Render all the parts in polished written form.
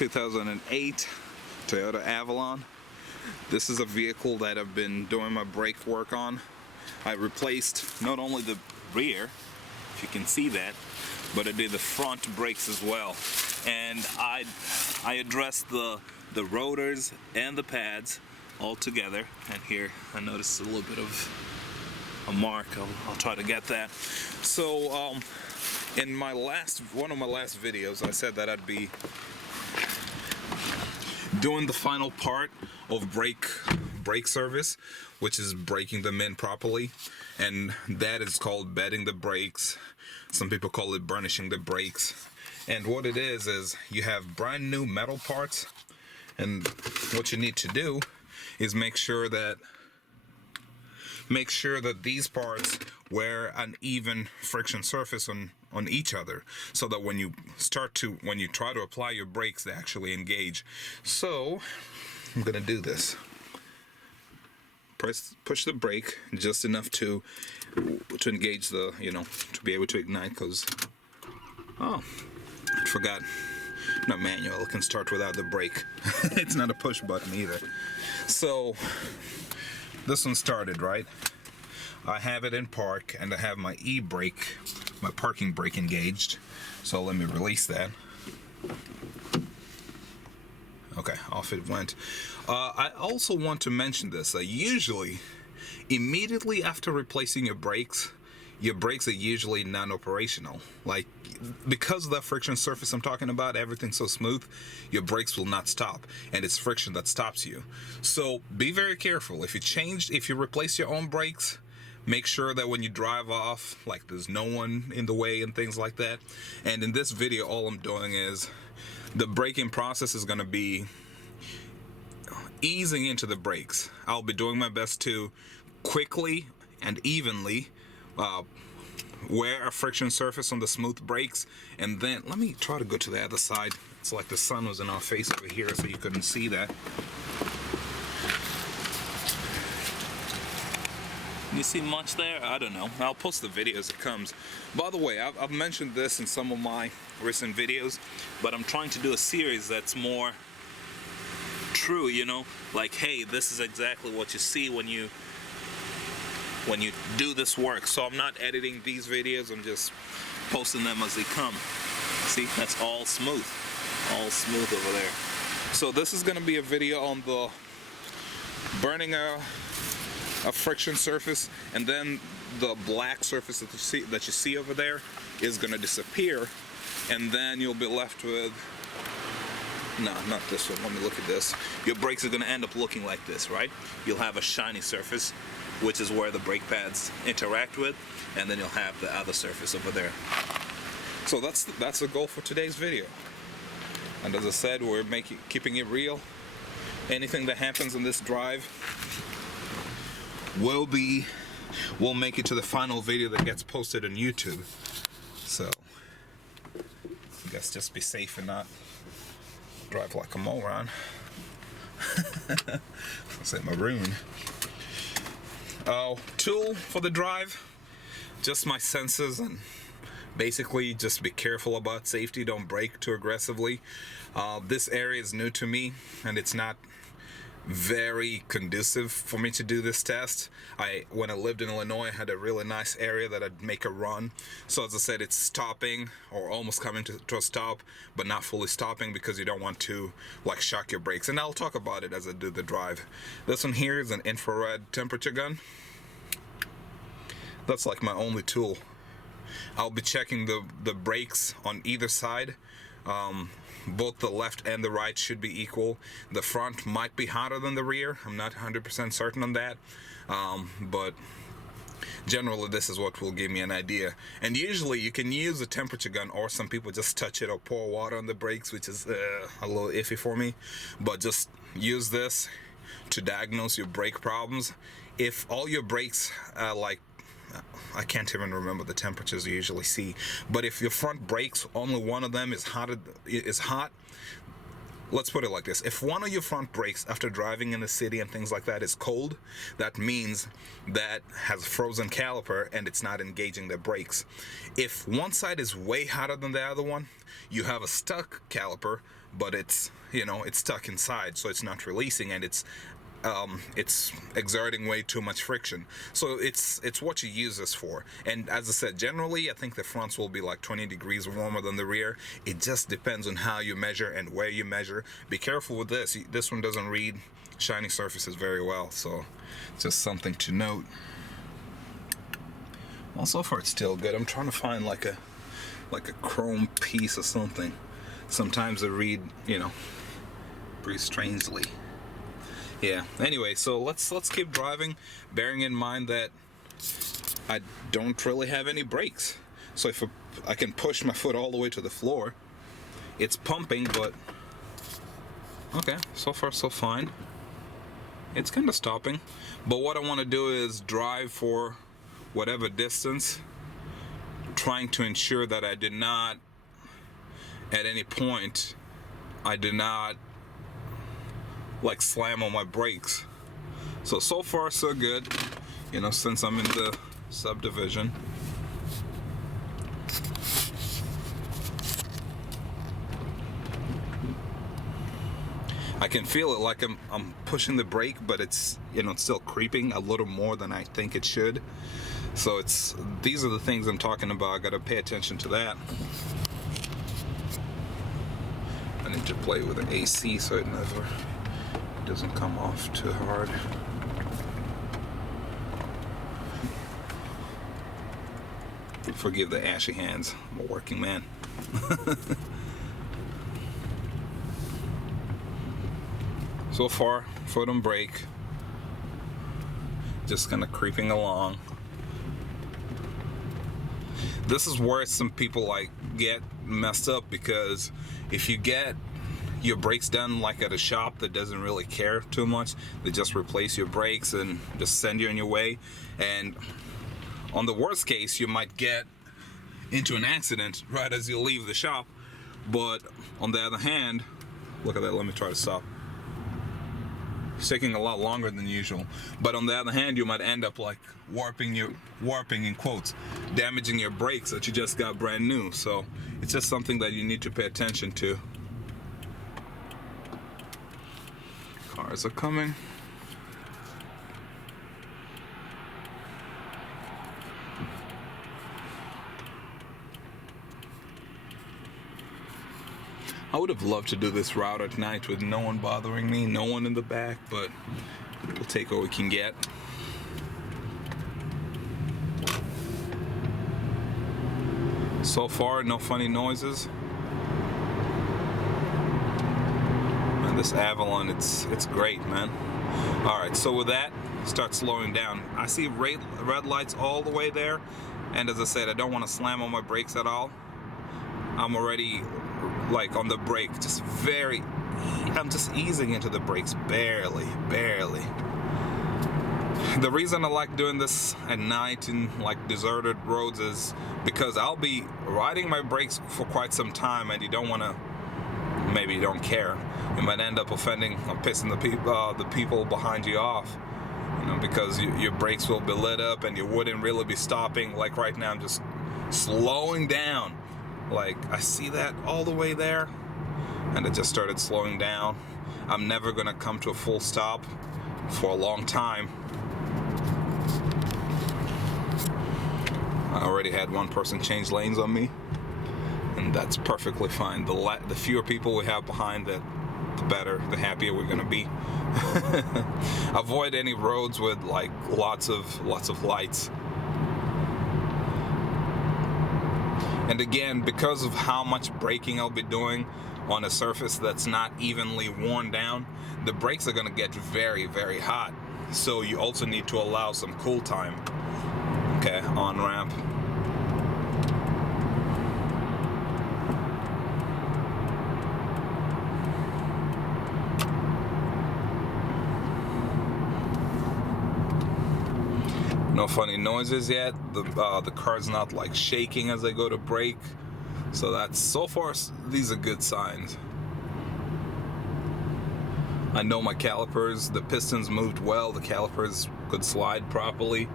2008 Toyota Avalon. This is a vehicle that I've been doing my brake work on. I replaced not only the rear, if you can see that, but I did the front brakes as well. And I addressed the rotors and the pads all together. And here I noticed a little bit of a mark. I'll try to get that. So in one of my last videos, I said that I'd be doing the final part of brake service, which is breaking them in properly, and that is called bedding the brakes. Some people call it burnishing the brakes. And what it is you have brand new metal parts, and what you need to do is make sure that these parts wear an even friction surface on each other, so that when you try to apply your brakes, they actually engage. So I'm gonna do this. Push the brake just enough to engage the, to be able to ignite, because I forgot, not manual, it can start without the brake. It's not a push button either. So this one started, right? I have it in park, and I have my e-brake, my parking brake engaged. So let me release that. Okay, off it went. I also want to mention this. Usually, immediately after replacing your brakes are usually non-operational. Like, because of that friction surface I'm talking about, everything's so smooth, your brakes will not stop, and it's friction that stops you. So be very careful. If you replace your own brakes, make sure that when you drive off, like, there's no one in the way and things like that. And in this video, all I'm doing is the braking process is going to be easing into the brakes. I'll be doing my best to quickly and evenly wear a friction surface on the smooth brakes. And then let me try to go to the other side. It's like the sun was in our face over here, so you couldn't see that. You see much there? I don't know. I'll post the video as it comes. By the way, I've mentioned this in some of my recent videos, but I'm trying to do a series that's more true, like, hey, this is exactly what you see when you do this work. So I'm not editing these videos, I'm just posting them as they come. See, that's all smooth over there. So this is going to be a video on the burning a friction surface, and then the black surface that you see over there is going to disappear, and then you'll be left with, no, not this one, let me look at this. Your brakes are going to end up looking like this, right? You'll have a shiny surface, which is where the brake pads interact with, and then you'll have the other surface over there. So that's the goal for today's video. And as I said, we're keeping it real. Anything that happens in this drive will make it to the final video that gets posted on YouTube. So I guess just be safe and not drive like a moron. I'll say maroon. Tool for the drive, just my senses, and basically just be careful about safety. Don't brake too aggressively. This area is new to me, and it's not very conducive for me to do this test. When I lived in Illinois, I had a really nice area that I'd make a run. So as I said, it's stopping or almost coming to a stop, but not fully stopping, because you don't want to like shock your brakes. And I'll talk about it as I do the drive. This one here is an infrared temperature gun. That's like my only tool. I'll be checking the brakes on either side. Both the left and the right should be equal. The front might be hotter than the rear. I'm not 100% certain on that. But generally this is what will give me an idea. And usually you can use a temperature gun, or some people just touch it or pour water on the brakes, which is a little iffy for me. But just use this to diagnose your brake problems. If all your brakes I can't even remember the temperatures you usually see, but if your front brakes, only one of them is hot, let's put it like this. If one of your front brakes after driving in the city and things like that is cold, that means that has frozen caliper and it's not engaging the brakes. If one side is way hotter than the other one, you have a stuck caliper, but it's, you know, it's stuck inside, so it's not releasing, and it's exerting way too much friction. So it's what you use this for. And as I said, generally I think the fronts will be like 20 degrees warmer than the rear. It just depends on how you measure and where you measure. Be careful with this. This one doesn't read shiny surfaces very well, so just something to note. Well, so far it's still good. I'm trying to find like a chrome piece or something. Sometimes they read, you know, pretty strangely. Yeah, anyway, so let's keep driving, bearing in mind that I don't really have any brakes. So if I can push my foot all the way to the floor, it's pumping, but okay, so far so fine. It's kind of stopping, but what I want to do is drive for whatever distance, trying to ensure that I did not, at any point, I did not like slam on my brakes. So far so good, you know, since I'm in the subdivision. I can feel it like I'm pushing the brake, but it's, you know, it's still creeping a little more than I think it should. So these are the things I'm talking about. I gotta pay attention to that. I need to play with the AC so it doesn't come off too hard. Forgive the ashy hands. I'm a working man. So far, foot on brake. Just kind of creeping along. This is where some people like get messed up, because if you get your brakes done like at a shop that doesn't really care too much, they just replace your brakes and just send you on your way, and on the worst case you might get into an accident right as you leave the shop. But on the other hand, look at that, let me try to stop. It's taking a lot longer than usual. But on the other hand, you might end up like warping in quotes, damaging your brakes that you just got brand new. So it's just something that you need to pay attention to. Cars are coming. I would have loved to do this route at night with no one bothering me, no one in the back, but we'll take what we can get. So far, no funny noises. And this Avalon, it's great, man. Alright, so with that, start slowing down. I see red lights all the way there, and as I said, I don't want to slam on my brakes at all. I'm already like on the brake, I'm just easing into the brakes, barely. The reason I like doing this at night in like deserted roads is because I'll be riding my brakes for quite some time, and you don't want to, maybe you don't care, you might end up offending or pissing the people behind you off, you know, because your brakes will be lit up and you wouldn't really be stopping. Like right now, I'm just slowing down. Like, I see that all the way there, and it just started slowing down. I'm never gonna come to a full stop for a long time. I already had one person change lanes on me, and that's perfectly fine. The fewer people we have behind, the better, the happier we're gonna be. Avoid any roads with like lots of lights. And again, because of how much braking I'll be doing on a surface that's not evenly worn down, the brakes are gonna get very, very hot. So you also need to allow some cool time. Okay, on ramp. No funny noises yet. The car's not like shaking as I go to brake, so that's, so far these are good signs. I know my calipers, the pistons moved well, the calipers could slide properly.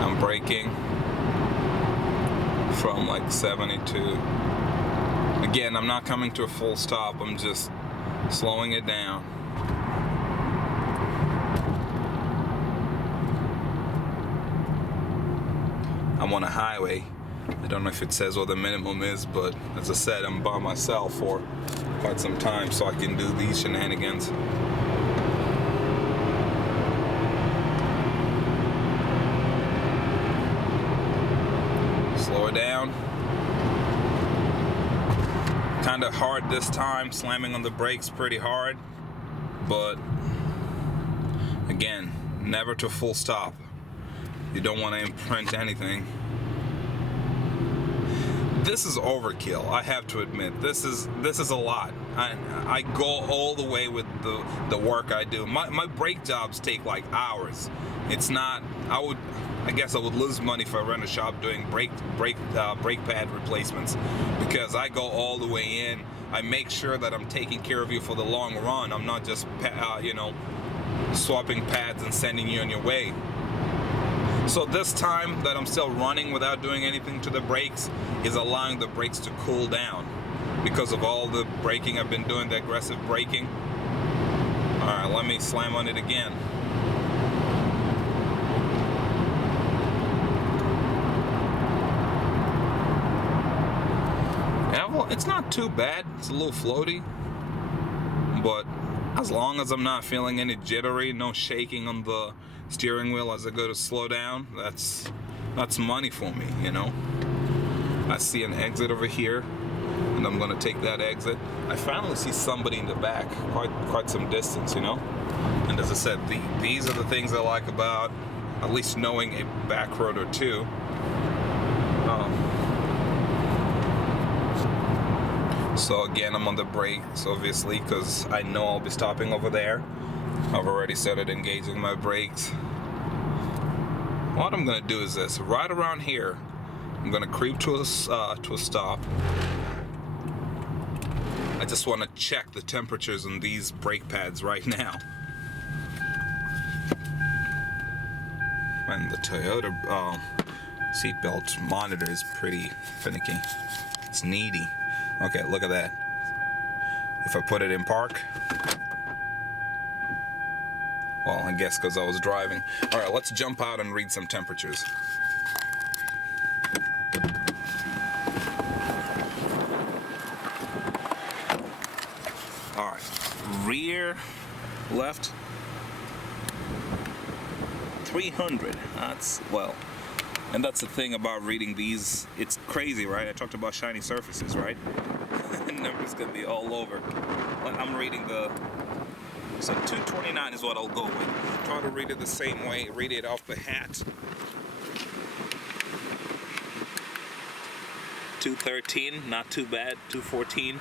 I'm braking from like 72. Again, I'm not coming to a full stop, I'm just slowing it down. I'm on a highway. I don't know if it says what the minimum is, but as I said, I'm by myself for quite some time, so I can do these shenanigans. Slow it down. Kind of hard this time, slamming on the brakes pretty hard, but again, never to full stop. You don't want to imprint anything. This is overkill, I have to admit. This is a lot. I go all the way with the work I do. My brake jobs take like hours. It's not. I guess I would lose money if I run a shop doing brake pad replacements, because I go all the way in. I make sure that I'm taking care of you for the long run. I'm not just swapping pads and sending you on your way. So this time that I'm still running without doing anything to the brakes is allowing the brakes to cool down because of all the braking I've been doing, the aggressive braking. Alright, let me slam on it again. Yeah, well, it's not too bad. It's a little floaty, but as long as I'm not feeling any jittery, no shaking on the steering wheel as I go to slow down, that's money for me, you know. I see an exit over here, and I'm gonna take that exit. I finally see somebody in the back, quite some distance, you know. And as I said, these are the things I like about at least knowing a back road or two. So again, I'm on the brakes, obviously, because I know I'll be stopping over there. I've already started engaging my brakes. What I'm gonna do is this: right around here, I'm gonna creep to a stop. I just want to check the temperatures on these brake pads right now. And the Toyota seatbelt monitor is pretty finicky. It's needy. Okay, look at that. If I put it in park, well, I guess because I was driving. All right, let's jump out and read some temperatures. All right, rear left 300. That's, well, and that's the thing about reading these. It's crazy, right? I talked about shiny surfaces, right? Numbers gonna be all over. But I'm reading so 229 is what I'll go with. Try to read it the same way, read it off the hat. 213, not too bad. 214,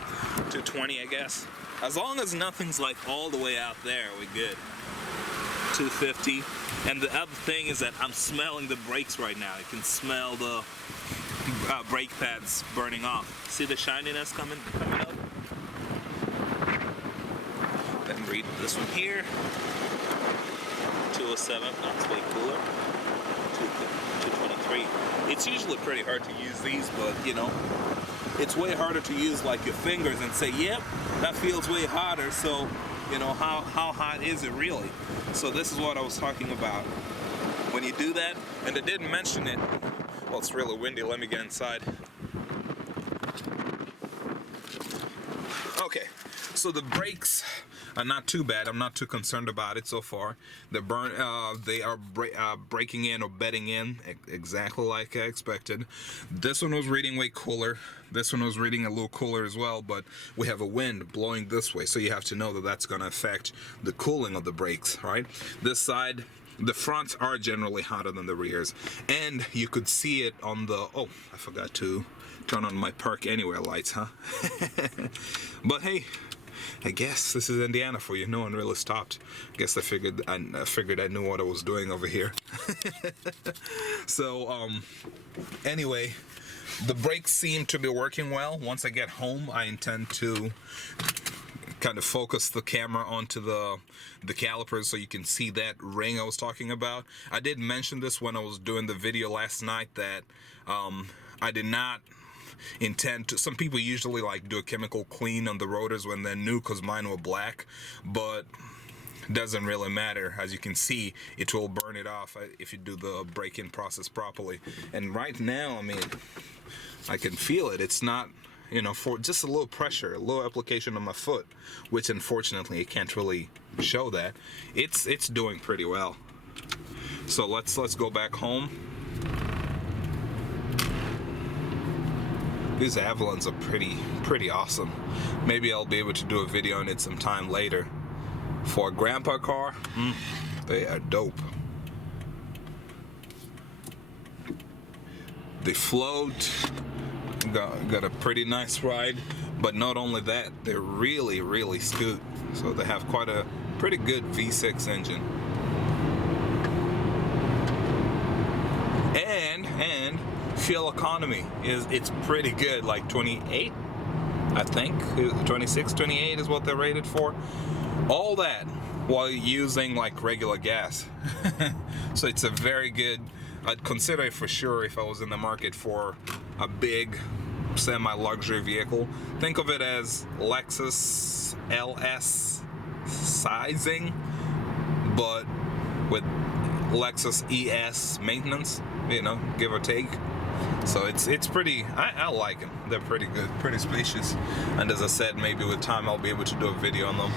220, I guess. As long as nothing's like all the way out there, we're good. 250. And the other thing is that I'm smelling the brakes right now. I can smell the brake pads burning off. See the shininess coming up? Then read this one here. 207, that's way cooler. 223. It's usually pretty hard to use these, but you know, it's way harder to use like your fingers and say, yep, that feels way hotter, so you know, how hot is it really? So this is what I was talking about. When you do that, and I didn't mention it, well, it's really windy, let me get inside. Okay, so the brakes are not too bad. I'm not too concerned about it so far. They are breaking in or bedding in exactly like I expected. This one was reading way cooler. This one was reading a little cooler as well, but we have a wind blowing this way, so you have to know that that's going to affect the cooling of the brakes, right? This side, the fronts are generally hotter than the rears, and you could see it on the, oh, I forgot to turn on my park anywhere lights, huh? But hey, I guess this is Indiana for you. No one really stopped. I guess I figured I knew what I was doing over here. So anyway, the brakes seem to be working well. Once I get home, I intend to kind of focus the camera onto the calipers so you can see that ring I was talking about. I did mention this when I was doing the video last night that I did not intend to. Some people usually like do a chemical clean on the rotors when they're new, because mine were black, but doesn't really matter. As you can see, it will burn it off if you do the break-in process properly. And right now, I mean, I can feel it. It's not, you know, for just a little pressure, a little application on my foot, which unfortunately I can't really show that. It's doing pretty well. So let's go back home. These Avalons are pretty awesome. Maybe I'll be able to do a video on it sometime later. For a grandpa car, they are dope. They float, got a pretty nice ride, but not only that, they're really scoot. So they have quite a pretty good V6 engine. And fuel economy it's pretty good, like 28, I think 26, 28 is what they're rated for. All that while using like regular gas. So it's a very good, I'd consider it for sure if I was in the market for a big semi-luxury vehicle. Think of it as Lexus LS sizing, but with Lexus ES maintenance, you know, give or take. So it's pretty, I like them. They're pretty good, pretty spacious. And as I said, maybe with time I'll be able to do a video on them.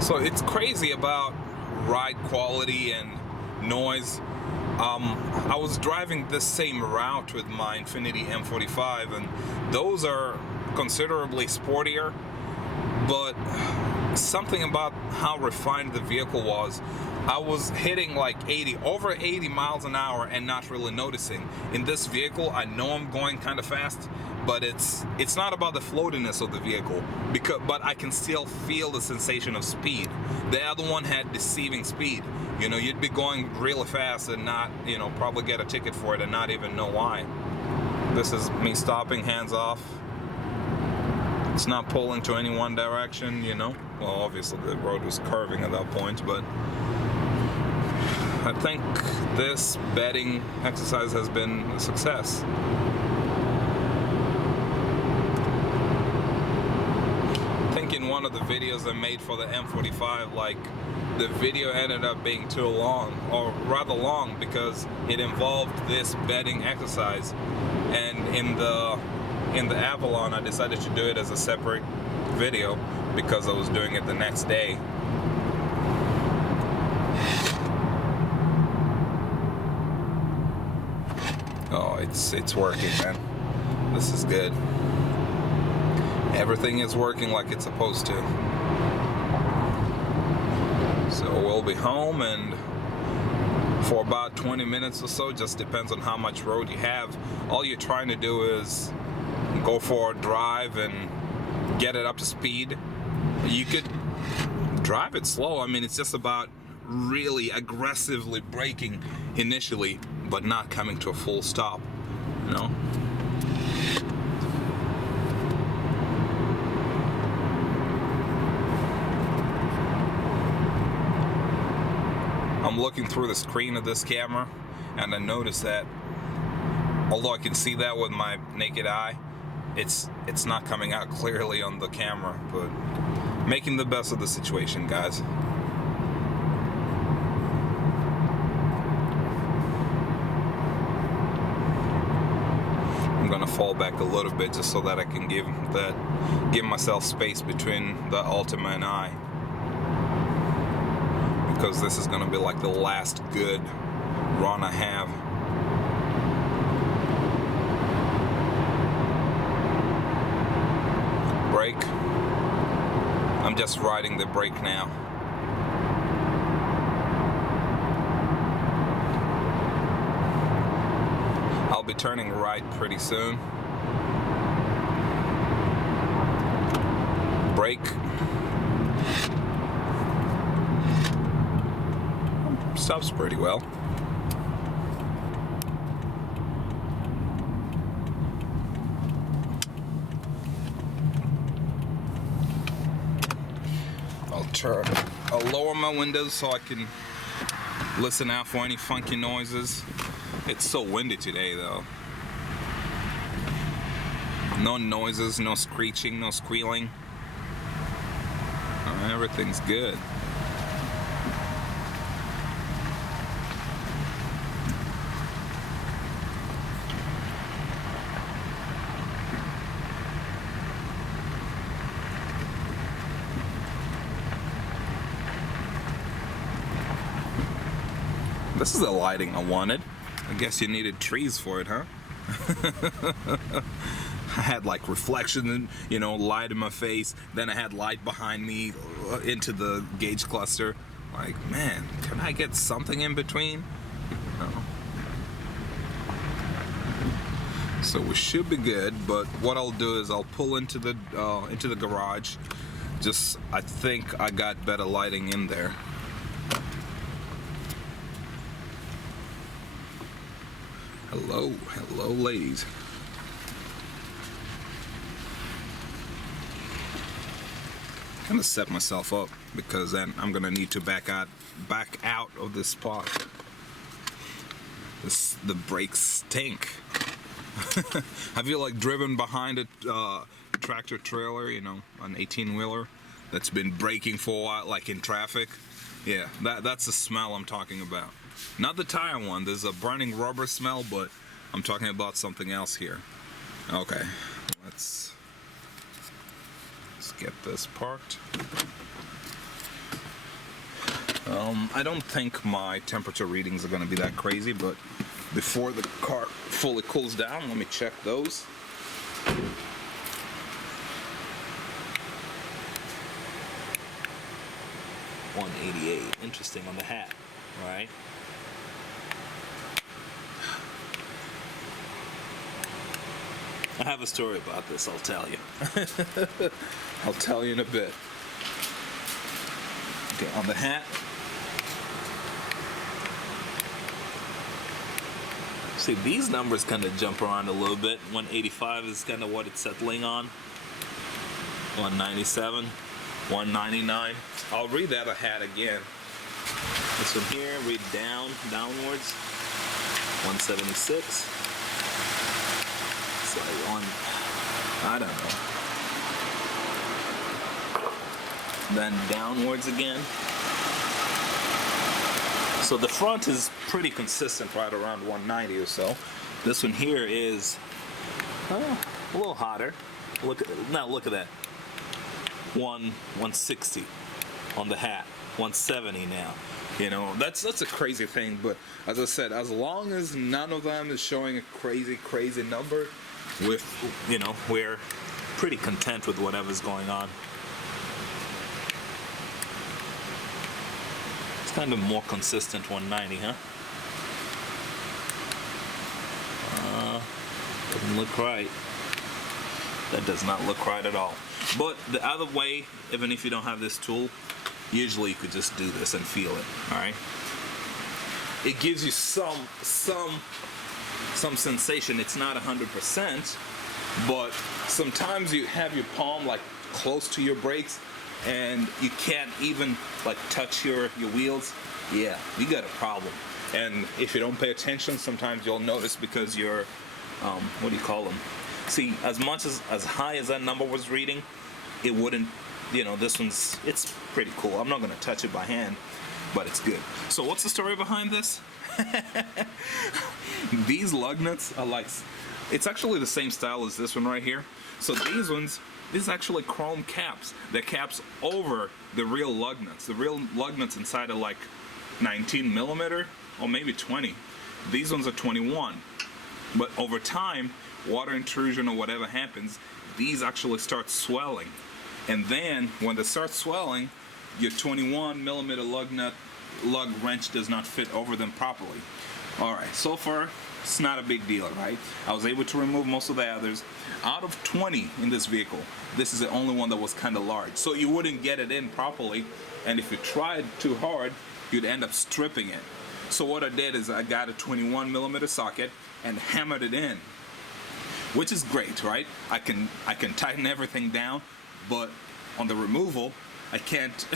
So it's crazy about ride quality and noise. I was driving this same route with my Infiniti M45, and those are considerably sportier, but something about how refined the vehicle was, I was hitting like over 80 miles an hour and not really noticing. In this vehicle, I know I'm going kind of fast, but it's not about the floatiness of the vehicle, but I can still feel the sensation of speed. The other one had deceiving speed. You know, you'd be going really fast and not, you know, probably get a ticket for it and not even know why. This is me stopping, hands off. It's not pulling to any one direction, you know. Well, obviously the road was curving at that point, but I think this bedding exercise has been a success. I think in one of the videos I made for the M45, like, the video ended up being too long, or rather long, because it involved this bedding exercise. And in the Avalon, I decided to do it as a separate video because I was doing it the next day. Oh, it's working, man. This is good. Everything is working like it's supposed to. So we'll be home, and for about 20 minutes or so, just depends on how much road you have. All you're trying to do is go for a drive and get it up to speed. You could drive it slow. I mean, it's just about really aggressively braking initially, but not coming to a full stop, you know? I'm looking through the screen of this camera, and I notice that although I can see that with my naked eye, it's not coming out clearly on the camera, but making the best of the situation, guys. I'm gonna fall back a little bit just so that I can give myself space between the Altima and I, because this is gonna be like the last good run I have. Brake. I'm just riding the brake now. be turning right pretty soon. Brake. Stops pretty well. I'll lower my windows so I can listen out for any funky noises. It's so windy today though. No noises, no screeching, no squealing. Everything's good. This is the lighting I wanted. I guess you needed trees for it, huh? I had like reflection and, you know, light in my face. Then I had light behind me into the gauge cluster. Like, man, can I get something in between? No. So we should be good, but what I'll do is I'll pull into the garage. Just, I think I got better lighting in there. Hello, hello, ladies. I'm gonna set myself up because then I'm gonna need to back out of this spot. The brakes stink. Have you like driven behind a tractor trailer, you know, an 18-wheeler that's been braking for a while, like in traffic? Yeah, that's the smell I'm talking about. Not the tire one. There's a burning rubber smell, but I'm talking about something else here. Okay, let's get this parked. I don't think my temperature readings are going to be that crazy, but before the car fully cools down, let me check those. $188. Interesting on the hat, right? I have a story about this, I'll tell you. I'll tell you in a bit. Okay, on the hat. See, these numbers kind of jump around a little bit. 185 is kind of what it's settling on. 197, 199. I'll read that a hat again. This one here, read downwards. 176. So I don't know. Then downwards again. So the front is pretty consistent, right around 190 or so. This one here is a little hotter. Look at that. 160 on the hat. 170 now. You know, that's a crazy thing. But as I said, as long as none of them is showing a crazy number, we're pretty content with whatever's going on. It's kind of more consistent 190, huh? Doesn't look right. That does not look right at all. But the other way, even if you don't have this tool, usually you could just do this and feel it, all right? It gives you some sensation. It's not 100%, but sometimes you have your palm like close to your brakes and you can't even like touch your wheels. Yeah, you got a problem. And if you don't pay attention, sometimes you'll notice because you're what do you call them? See, as high as that number was reading, it wouldn't, you know, it's pretty cool. I'm not gonna touch it by hand, but it's good. So what's the story behind this? These lug nuts are like, it's actually the same style as this one right here. So these are actually chrome caps. They're caps over the real lug nuts. The real lug nuts inside are like 19 millimeter or maybe 20. These ones are 21. But over time, water intrusion or whatever happens, these actually start swelling. And then when they start swelling, your 21 millimeter lug wrench does not fit over them properly. Alright, so far it's not a big deal, right? I was able to remove most of the others. Out of 20 in this vehicle, this is the only one that was kind of large. So you wouldn't get it in properly, and if you tried too hard, you'd end up stripping it. So what I did is I got a 21mm socket and hammered it in, which is great, right? I can tighten everything down, but on the removal, I can't.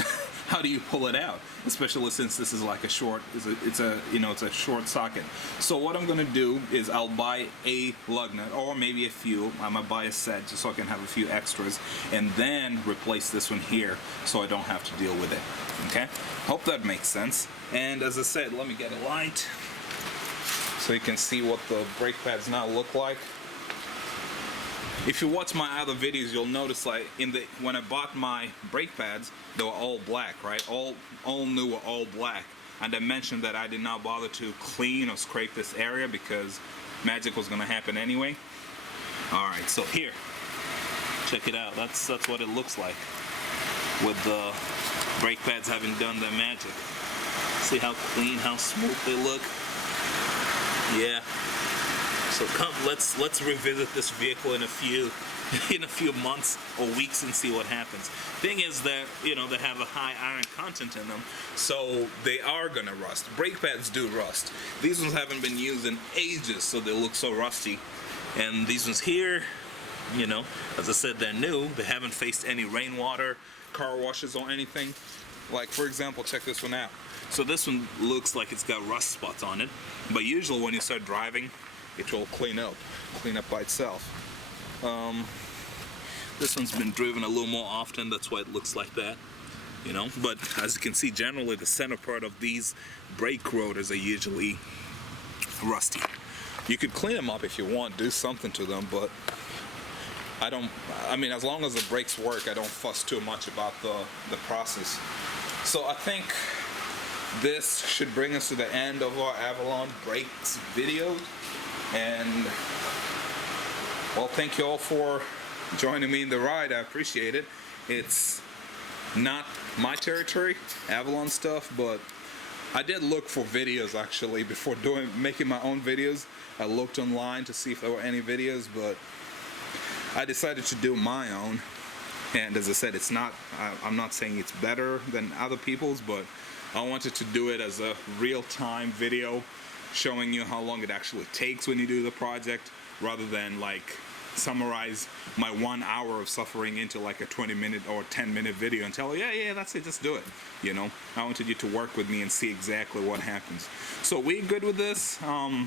How do you pull it out? Especially since this is like a short, it's a short socket. So what I'm gonna do is I'll buy a lug nut, or maybe a few. I'm gonna buy a set just so I can have a few extras, and then replace this one here so I don't have to deal with it. Okay? Hope that makes sense. And as I said, let me get a light so you can see what the brake pads now look like. If you watch my other videos, you'll notice like when I bought my brake pads, they were all black, right? All new were all black. And I mentioned that I did not bother to clean or scrape this area because magic was gonna happen anyway. Alright, so here, check it out. That's what it looks like with the brake pads having done their magic. See how clean, how smooth they look? Yeah. So come, let's revisit this vehicle in a few months or weeks and see what happens. Thing is that, you know, they have a high iron content in them, so they are gonna rust. Brake pads do rust. These ones haven't been used in ages, so they look so rusty. And these ones here, you know, as I said, they're new. They haven't faced any rainwater, car washes or anything. Like, for example, check this one out. So this one looks like it's got rust spots on it, but usually when you start driving, it will clean up by itself. This one's been driven a little more often, that's why it looks like that, you know. But as you can see, generally the center part of these brake rotors are usually rusty. You could clean them up if you want, do something to them, but I mean, as long as the brakes work, I don't fuss too much about the process. So I think this should bring us to the end of our Avalon brakes video. And well, thank you all for joining me in the ride. I appreciate it. It's not my territory, Avalon stuff, but I did look for videos actually before making my own videos. I looked online to see if there were any videos, but I decided to do my own. And as I said, it's not, I'm not saying it's better than other people's, but I wanted to do it as a real-time video showing you how long it actually takes when you do the project, rather than like summarize my 1 hour of suffering into like a 20-minute or 10-minute video and tell you, yeah, that's it, just do it. You know, I wanted you to work with me and see exactly what happens. So we good with this. I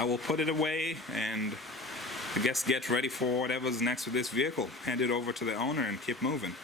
will put it away and I guess get ready for whatever's next with this vehicle. Hand it over to the owner and keep moving.